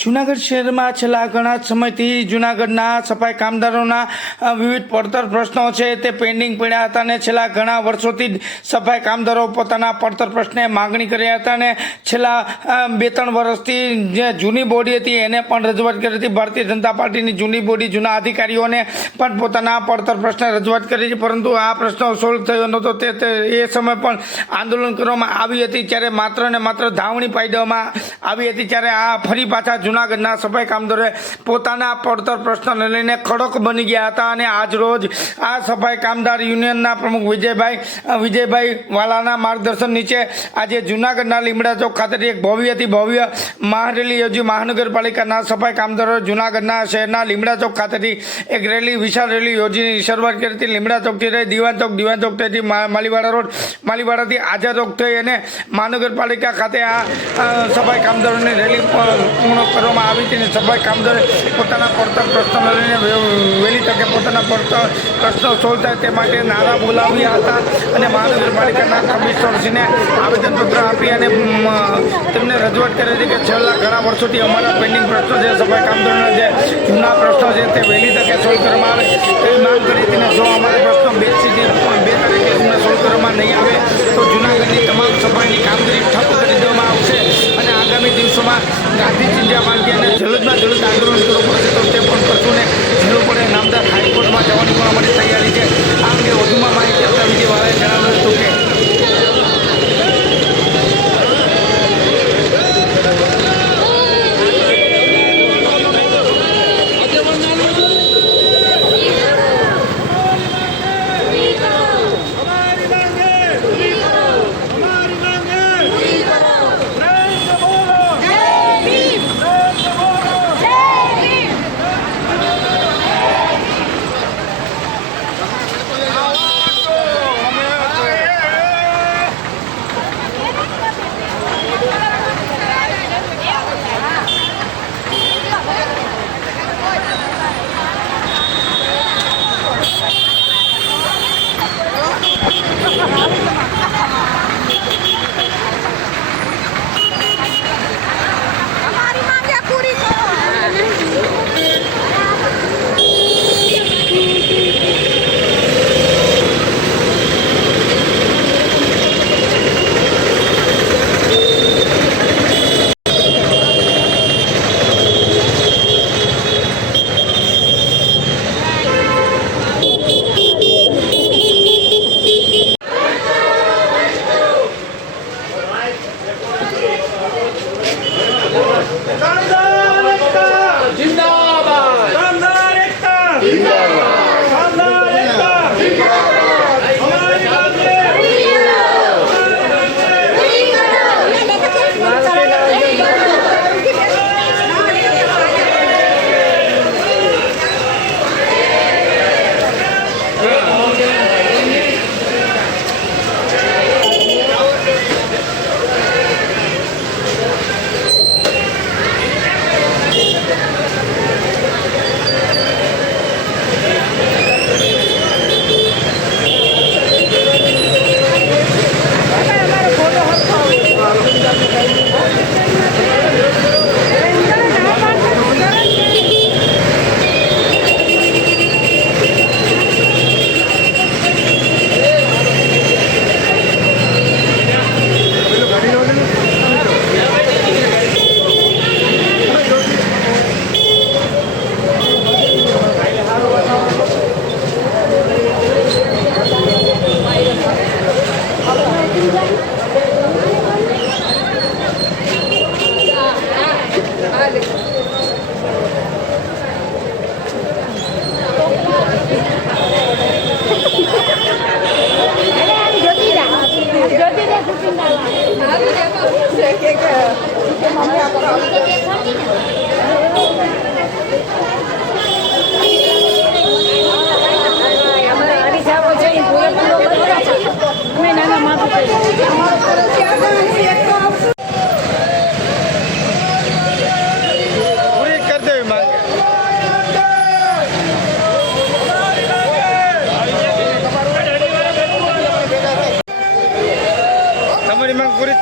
જુનાગઢ શહેરમાં છેલ્લા ઘણા સમયથી જુનાગઢના સફાઈ કામદારોના વિવિધ પડતર પ્રશ્નો છે તે પેન્ડિંગ પડ્યા હતા અને છેલ્લા ઘણા વર્ષોથી સફાઈ કામદારો પોતાના પડતર પ્રશ્ને માગણી કર્યા હતા અને છેલ્લા બે ત્રણ વર્ષથી જે જૂની બોડી હતી એને પણ રજૂઆત કરી હતી. ભારતીય જનતા પાર્ટીની જૂની બોડી, જૂના અધિકારીઓને પણ પોતાના પડતર પ્રશ્ને રજૂઆત કરી હતી પરંતુ આ પ્રશ્નો સોલ્વ થયો નહોતો. તે એ સમય પણ આંદોલન કરવામાં આવી હતી. ત્યારે માત્ર ને માત્ર ધાવણી પાઈ દેવામાં આવી હતી, ત્યારે આ ફરી પાછા જૂનાગઢના સફાઈ કામદારોએ પોતાના પડતર પ્રશ્નને લઈને ખડક બની ગયા હતા અને આજ રોજ આ સફાઈ કામદાર યુનિયનના પ્રમુખ વિજયભાઈ વિજયભાઈ વાલાના માર્ગદર્શન નીચે આજે જૂનાગઢના લીમડા ચોક ખાતે એક ભવ્યથી ભવ્ય મહારેલી યોજી મહાનગરપાલિકાના સફાઈ કામદારો જૂનાગઢના શહેરના લીમડા ચોક ખાતેથી એક રેલી, વિશાળ રેલી યોજીની શરૂઆત કરી હતી. લીમડા ચોકથી રહી દિવાન ચોક દિવાન ચોક થઈથી માલીવાડા રોડ, માલીવાડાથી આઝાદ ચોક થઈ અને મહાનગરપાલિકા ખાતે આ સફાઈ કામદારોની રેલી પૂર્ણ કરવામાં આવી હતી અને સફાઈ કામદારે પોતાના પડતર પ્રશ્નો લઈને વહેલી તકે પોતાના પડતર પ્રશ્નો સોલ્વ તે માટે નારા બોલાવ્યા હતા અને મહાનગરપાલિકાના કમિશનરશ્રીને આવેદનપત્ર આપી અને તેમને રજૂઆત કરી હતી કે છેલ્લા ઘણા વર્ષોથી અમારા પેન્ડિંગ પ્રશ્નો છે, સફાઈ કામદારોના જે જૂના પ્રશ્નો છે તે વહેલી તકે સોલ્વ કરવામાં આવે. તેવી માંગ કરી હતી જો અમારા પ્રશ્નો બે સુધી બે તારીખે સોલ્વ કરવામાં નહીં આવે તો જૂનાગઢની તમામ સફાઈની કામગીરી ઠપ કરી દેવામાં આવશે અને આગામી દિવસોમાં ગાંધી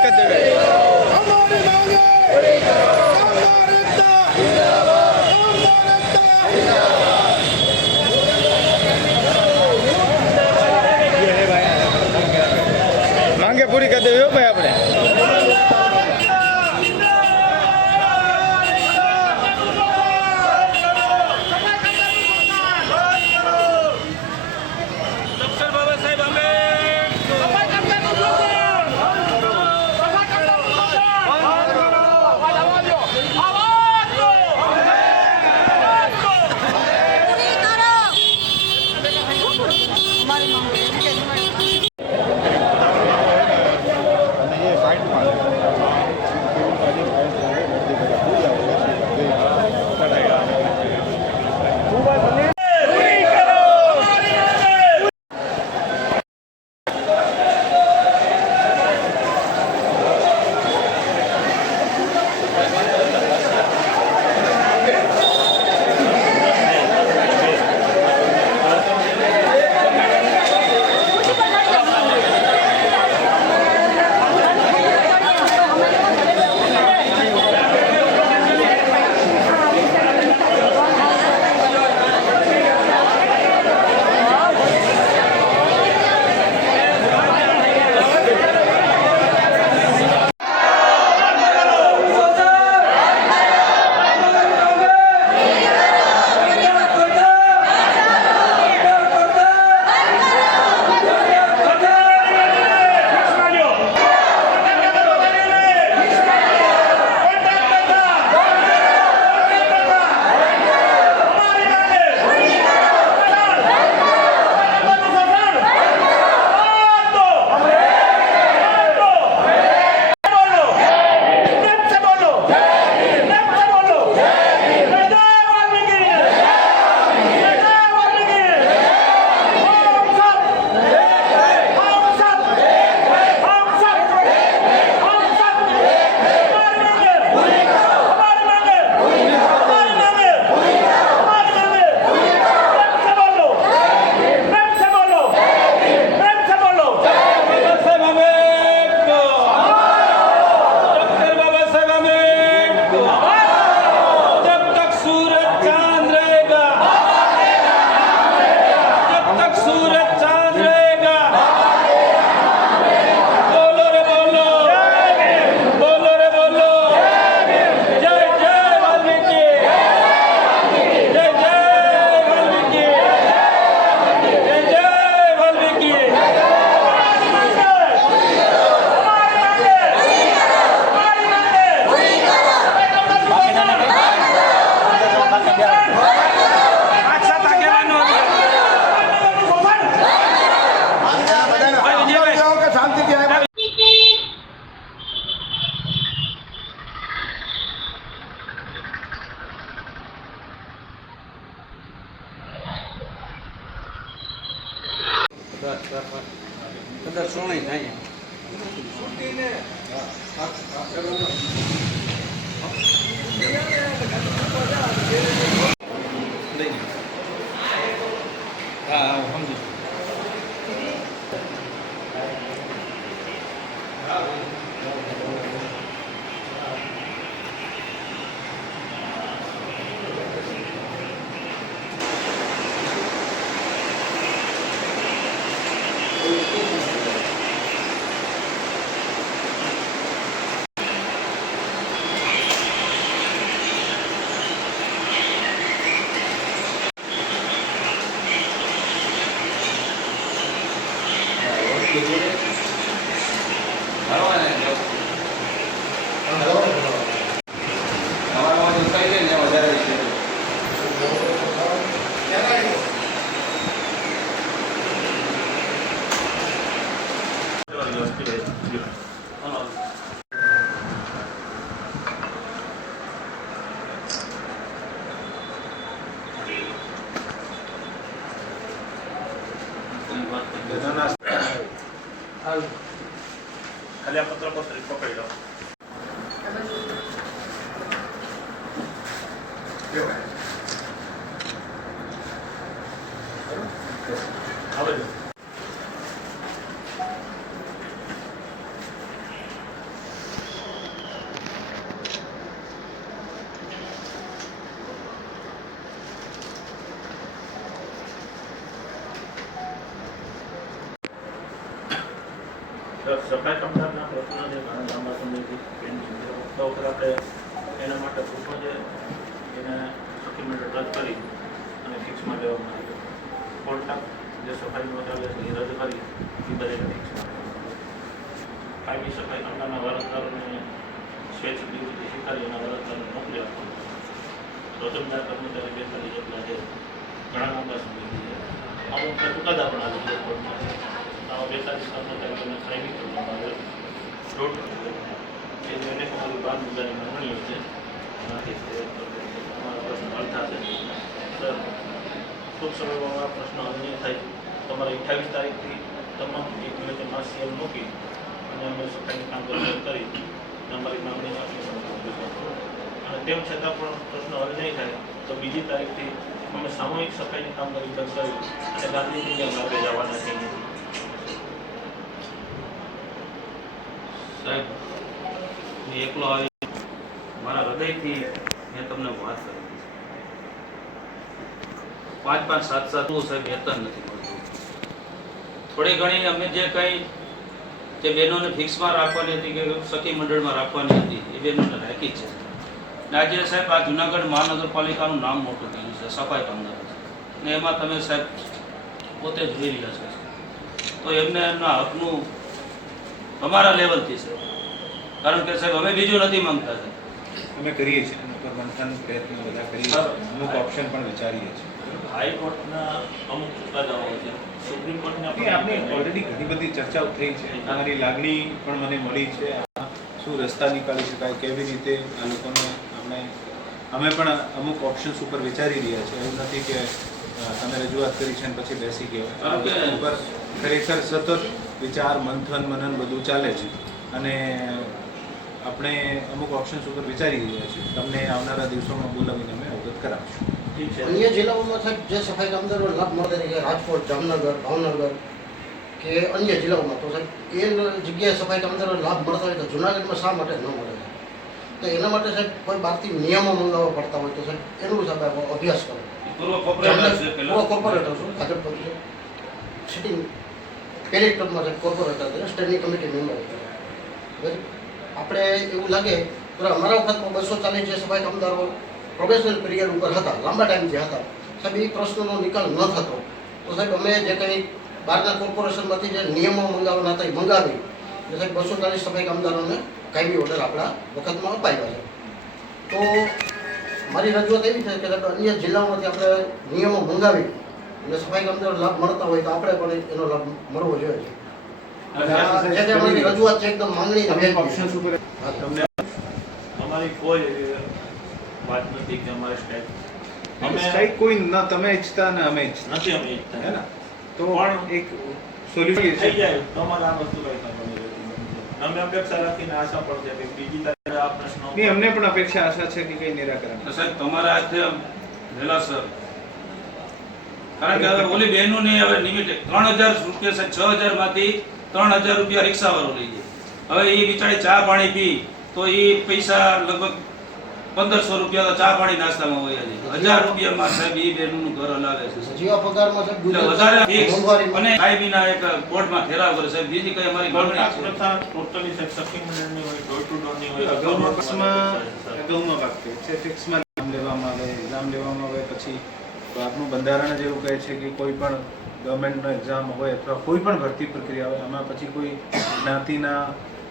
இயக்கத்துக்கு માંગે પૂરી કરી દેવી ભાઈ આપણે you did it. ખાલી આ પત્ર પત્ર પકડી લો આવે છે. સર, સફાઈ કામદારના પ્રશ્નો જે ઘણા લાંબા સમયથી પેન્ડિંગ છે તો વખત આપણે એના માટે પૂછવો છે એને સપ્લિમેન્ટ રદ કરી અને ફિક્સમાં લેવામાં આવ્યો કોન્ટ્રાક્ટ જે સફાઈનો ચાલે છે એ રદ કરી એ બધાને કાયમી સફાઈ કરતાના વારસદારોને સ્વેચ્છ નિવૃત્તિ સ્વીકારી એના વારસદારોને મોકલી આપવાનું રોજમદાર કર્મચારી બેસાડી જેટલા છે, ઘણા લાંબા સમય અમુક ચુકાદા પણ આવી છે, કોર્ટમાં આવા બેતાલીસ કર્મચારીઓને કાયમી કરવામાં આવે રોડ એ જેને અમારી બાર મુદ્દાની માંગણીઓ છે અમારા પ્રશ્ન હલ છે. સર, ખૂબ સમયમાં પ્રશ્ન અન્ય થાય. તમારે અઠ્યાવીસ તારીખથી તમામ એક મિનિટે માસ સીએમ મૂકી અને અમે સફાઈની કામગીરી કરી અમારી માંગણી. અને તેમ છતાં પણ પ્રશ્ન હલ નહીં થાય તો બીજી તારીખથી અમે સામૂહિક સફાઈની કામગીરી બંધ કરી અને ગાંધીજીને માર્ગે જવાના છીએ. સાહેબ એકલો આવી મારા હૃદયથી મેં તમને વાત કરી. પાંચ પાંચ સાત સાત સાહેબ વેતન નથી. થોડી ઘણી અમે જે કંઈ જે બહેનોને ફિક્સમાં રાખવાની હતી કે સખી મંડળમાં રાખવાની હતી એ બહેનોને રાખી જ છે. ને આજે સાહેબ આ જુનાગઢ મહાનગરપાલિકાનું નામ મોટું થયું છે સફાઈ કામદાર ને એમાં તમે સાહેબ પોતે જોઈ રહ્યા છો. તો એમને એમના હકનું અમારા લેવલથી છે. કારણ કે સાહેબ અમે બીજું નથી માંગતા સાહેબ. અમે કરીએ છીએ મંથન પ્રયત્ન બધા કરીએ અમુક ઓપ્શન પણ વિચારીએ છીએ. હાઈકોર્ટના અમુક ચુકાદાઓ છે. સુપ્રીમ કોર્ટના આપની ઓલરેડી ઘણી બધી ચર્ચાઓ થઈ છે. તમારી લાગણી પણ મને મળી છે. આ શું રસ્તા નીકાળી શકાય કેવી રીતે આ લોકોને અમે અમે પણ અમુક ઓપ્શન્સ ઉપર વિચારી રહ્યા છીએ. એવું નથી કે તમે રજૂઆત કરી છે અને પછી બેસી ગયો. ઉપર ખરેખર સતત વિચાર મંથન મનન બધું ચાલે છે. અને આપણે અમુક ઓપ્શન્સ ઉપર વિચારી રહ્યા છીએ. તમને આવનારા દિવસોમાં બોલાવીને અમે અવગત કરાવીશું. છે અન્ય જિલ્લાઓમાં સાહેબ જે સફાઈ કામદારો લાભ મળતા કે રાજકોટ જામનગર ભાવનગર કે અન્ય જિલ્લાઓમાં તો સાહેબ એ જગ્યાએ સફાઈ કામદારો લાભ મળતા હોય તો જુનાગઢમાં શા માટે ન મળે તો એના માટે સાહેબ કોઈ બહારથી નિયમો મંગાવવા પડતા હોય તો સાહેબ એનું સાહેબ અભ્યાસ કરો. પૂર્વ કોર્પોરેટર છું ભાજપ સિટિંગ પહેલી ટર્મમાં સાહેબ કોર્પોરેટર સ્ટેન્ડિંગ કમિટી મેમ્બર બરાબર? આપણે એવું લાગે અમારા વખતમાં બસો ચાલીસ જે સફાઈ કામદારો પ્રોફેશનલ પીરિયડ ઉપર હતા લાંબા ટાઈમ જે હતા. સાહેબ એ પ્રશ્નનો નિકાલ ન થતો. તો સાહેબ અમે જે કંઈ બહારના કોર્પોરેશનમાંથી જે નિયમો મંગાવવાના હતા એ મંગાવી. એટલે સાહેબ બસો ચાલીસ સફાઈ કામદારોને કાયમી ઓર્ડર આપણા વખતમાં અપાયા છે. તો મારી રજૂઆત એવી છે કે અન્ય જિલ્લાઓમાંથી આપણે નિયમો મંગાવી અને સફાઈ કામદારો લાભ મળતા હોય તો આપણે પણ એનો લાભ મળવો જોઈએ છે. અમારી રજૂઆત છે એકદમ માંગણી અમારી કોઈ વાત નથી કે અમારે સ્ટ્રાઇક અમે સ્ટ્રાઇક કોઈ ન તમે ઈચ્છતા ને અમે ઈચ્છતા. નથી અમે ઈચ્છતા. હે ને તો પણ એક સોલ્યુશન થઈ જાય તમારે આ વસ્તુ કઈ કરવાની અમે અપેક્ષા રાખીને આશા પણ છે કે બીજી તારીખે આ પ્રશ્નો નહીં અમને પણ અપેક્ષા આશા છે કે કઈ નિરાકરણ. સાહેબ તમારા હાથે વહેલા સર. કારણ કે હવે ઓલી બહેનોને હવે લિમિટ ત્રણ હજાર રૂપિયા સાહેબ છ હજારમાંથી ત્રણ હજાર રૂપિયા રિક્ષા વાળો લઈ જાય હવે એ બિચારી ચા પાણી પી તો એ પૈસા લગભગ પંદરસો રૂપિયા તો ચા પાણી નાસ્તામાં હોય છે હજાર રૂપિયામાં સાહેબ એ બેનું ઘર હલાવે છે જીવા પગારમાં સાહેબ વધારે અને કાયમીના એક બોર્ડમાં કરે સાહેબ. બીજી કઈ અમારી માંગણી પ્રથા ટોટલી સાહેબ સખી હોય ડોર ટુ ડોરની હોય અગાઉના અગાઉના વાક્ય છે ફિક્સમાં એક્ઝામ લેવામાં આવે એક્ઝામ લેવામાં આવે પછી આપનું બંધારણ જ એવું કહે છે કે કોઈ પણ ગવર્મેન્ટનો એક્ઝામ હોય અથવા કોઈ પણ ભરતી પ્રક્રિયા હોય આમાં પછી કોઈ જ્ઞાતિના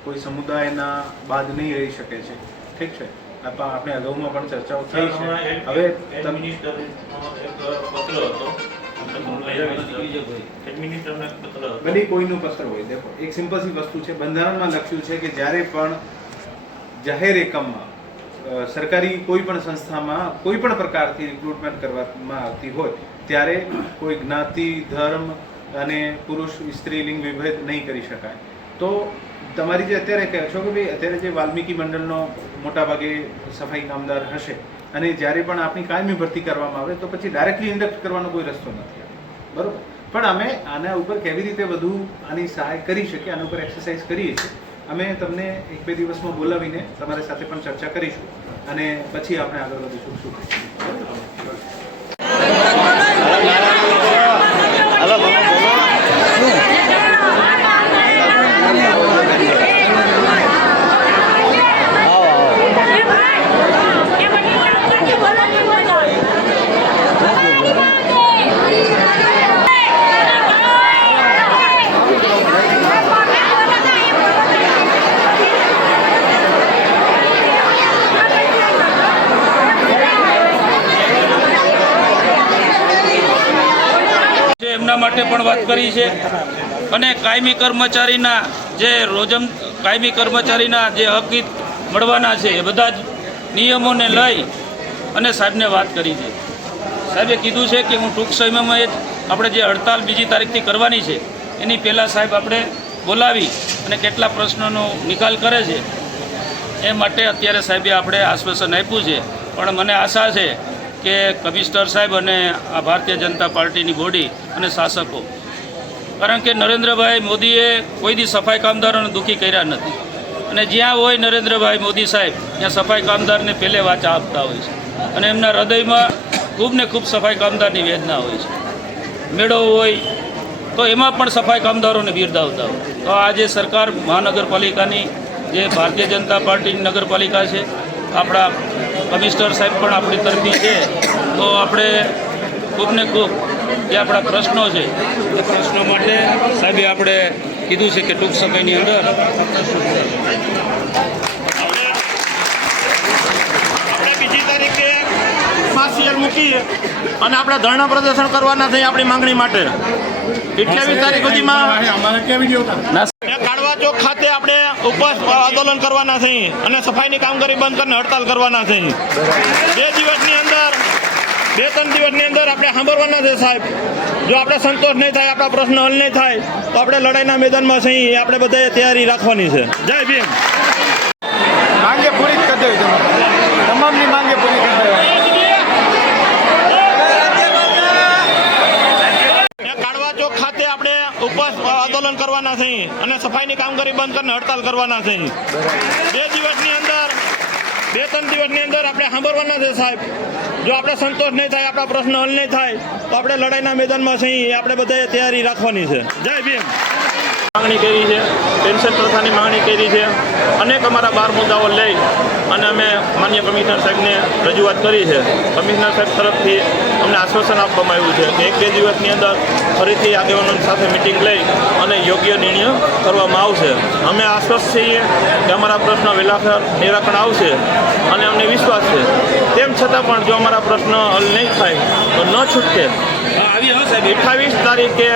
કોઈ સમુદાયના બાદ નહીં રહી શકે છે. ઠીક છે? આપા- આપણે અગાઉમાં પણ ચર્ચાઓ થઈ છે. હવે તમે પત્ર હતો. પત્ર લઈ આવી નીકળી જાય ભાઈ. એડમિનિસ્ટરનો એક પત્ર હતો. ભલે કોઈનું પત્ર હોય દેખો એક સિમ્પલ સી વસ્તુ છે. બંધારણમાં લખ્યું છે કે જ્યારે પણ જાહેર એકમમાં સરકારી કોઈ પણ સંસ્થામાં કોઈ પણ પ્રકારથી રિક્રુટમેન્ટ કરવામાં આવતી હોય ત્યારે કોઈ જ્ઞાતિ ધર્મ અને પુરુષ સ્ત્રીલિંગ વિભેદ નહીં કરી શકાય. તો તમારી જે અત્યારે કહો છો કે ભાઈ અત્યારે જે વાલ્મીકી મંડળનો મોટાભાગે સફાઈ કામદાર હશે. અને જ્યારે પણ આપણી કાયમી ભરતી કરવામાં આવે, તો પછી ડાયરેક્ટલી ઇન્ડક્ટ કરવાનો કોઈ રસ્તો નથી. બરોબર? પણ અમે આના ઉપર કેવી રીતે વધુ આની સહાય કરી શકીએ, આના ઉપર એક્સરસાઇઝ કરીએ છીએ, અમે તમને એક બે દિવસમાં બોલાવીને તમારી સાથે પણ ચર્ચા કરીશું. અને પછી આપણે આગળ વધીશું. શું માટે પણ વાત કરી છે. અને કાયમી કર્મચારીના જે રોજમ, કાયમી કર્મચારીના જે હકીત મળવાના છે, એ બધા જ નિયમોને લઈ અને સાહેબને વાત કરી છે. સાહેબે કીધું છે કે હું ટૂંક સમયમાં જ આપણે જે હડતાલ બીજી તારીખથી કરવાની છે, એની પહેલાં સાહેબ આપણે બોલાવી અને કેટલા પ્રશ્નોનો નિકાલ કરે છે, એ માટે અત્યારે સાહેબે આપણે આશ્વાસન આપ્યું છે. પણ મને આશા છે કે કમિશનર સાહેબ અને આ ભારતીય જનતા પાર્ટીની બોડી અને શાસકો. કારણ કે નરેન્દ્રભાઈ મોદીએ કોઈ દી સફાઈ કામદારોને દુઃખી કર્યા નથી. અને જ્યાં હોય નરેન્દ્રભાઈ મોદી સાહેબ, ત્યાં સફાઈ કામદારને પહેલે વાચા આપતા હોય છે. અને એમના હૃદયમાં ખૂબ ને ખૂબ સફાઈ કામદારની વેદના હોય છે. મેળો હોય તો એમાં પણ સફાઈ કામદારોને બિરદાવતા હોય. તો આજે સરકાર મહાનગરપાલિકાની જે ભારતીય જનતા પાર્ટીની નગરપાલિકા છે, આપણા કમિશનર સાહેબ પણ આપણી તરફી છે. તો આપણે ખૂબ ને ખૂબ જે આપણા પ્રશ્નો છે એ પ્રશ્નો માટે સાહેબે આપણે કીધું છે કે ટૂંક સમયની અંદર આપણે બીજી તારીખે માસિયર અને આપણે ધરણા પ્રદર્શન કરવાના થઈ આપણી માંગણી માટે. અઠ્યાવીસ તારીખ સુધીમાં આપણે ઉપવાસ આંદોલન કરવાના છે અને સફાઈની કામગીરી બંધ કરીને હડતાલ કરવાના છે બે દિવસની અંદર, બે ત્રણ દિવસની અંદર આપણે સાંભળવાના છે સાહેબ. જો આપણે સંતોષ નહીં થાય, આપણા પ્રશ્ન હલ નહીં થાય, તો આપણે લડાઈના મેદાનમાં છે આપણે બધાએ તૈયારી રાખવાની છે. જય ભીમ માંગે પૂરી જ કરી દેવી તમારે તમામની માંગે પૂરી કરી દેવાની ને કાળવા ચોક ખાતે આપણે ઉપવાસ આંદોલન કરવાના છે. અને સફાઈની કામગીરી બંધ કરીને હડતાલ કરવાના છે. બે દિવસની અંદર, બે ત્રણ દિવસની અંદર આપણે સાંભળવાના છે સાહેબ. જો આપણે સંતોષ નહીં થાય, આપણા પ્રશ્ન હલ નહીં થાય, તો આપણે લડાઈના મેદાનમાં છે આપણે બધાએ તૈયારી રાખવાની છે. જય ભીમ. માંગણી કરી છે, પેન્શન પ્રથાની માંગણી કરી છે. અનેક અમારા બાર મુદ્દાઓ લઈ અને અમે માન્ય કમિશનર સાહેબને રજૂઆત કરી છે. કમિશનર સાહેબ તરફથી અમને આશ્વાસન આપવામાં આવ્યું છે કે એક બે દિવસની અંદર ફરીથી આગેવાનો સાથે મિટિંગ લઈ અને યોગ્ય નિર્ણય કરવામાં આવશે. અમે આશ્વસ્ત છીએ કે અમારા પ્રશ્ન વહેલાસર નિરાકરણ આવશે અને અમને વિશ્વાસ છે. તેમ છતાં પણ જો અમારા પ્રશ્ન હલ નહીં થાય તો ન છૂટકે. અઠ્ઠાવીસ તારીખે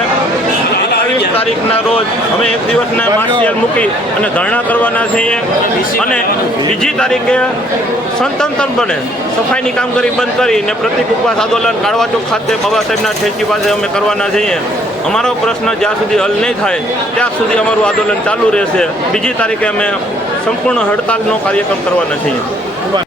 અઠ્ઠાવીસ તારીખના રોજ અમે એક દિવસના માર્શિયલ મૂકી અને ધરણા કરવાના છીએ. અને બીજી તારીખે સંતંતર બને. સફાઈની કામગીરી બંધ કરીને પ્રતિક ઉપવાસ આંદોલન કાળવા ચોક ખાતે બાબા સાહેબના ઠેચી પાસે અમે કરવાના છીએ. અમારો પ્રશ્ન જ્યાં સુધી હલ નહીં થાય ત્યાં સુધી અમારું આંદોલન ચાલુ રહેશે. બીજી તારીખે અમે સંપૂર્ણ હડતાલનો કાર્યક્રમ કરવાના છીએ.